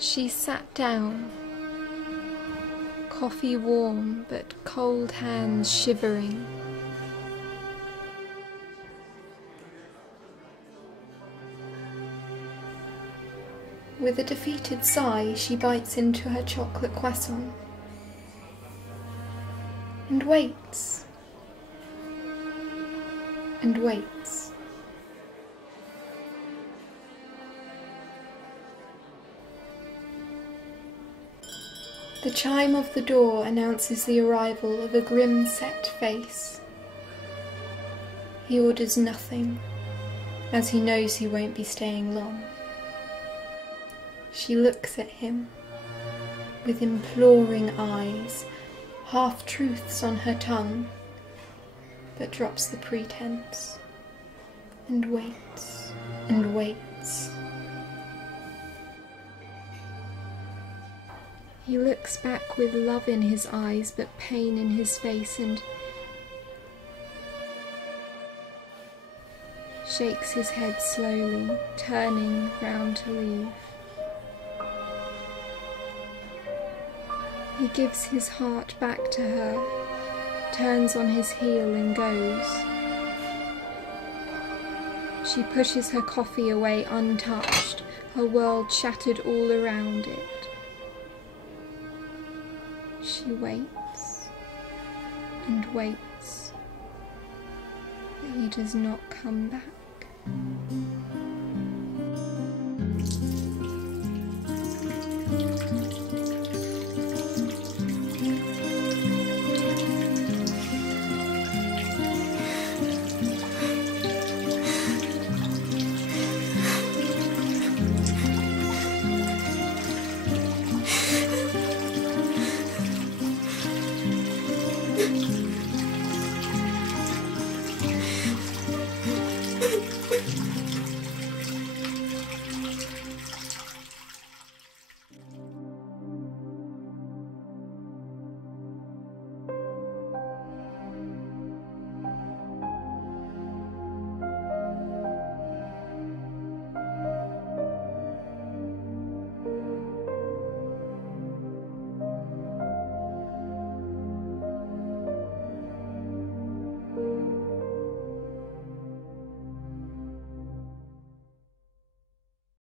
She sat down, coffee warm but cold hands shivering. With a defeated sigh, she bites into her chocolate croissant and waits and waits. The chime of the door announces the arrival of a grim set face. He orders nothing, as he knows he won't be staying long. She looks at him with imploring eyes, half-truths on her tongue, but drops the pretense and waits and waits. He looks back with love in his eyes but pain in his face and shakes his head slowly, turning round to leave. He gives his heart back to her, turns on his heel and goes. She pushes her coffee away untouched, her world shattered all around it. She waits and waits, but he does not come back.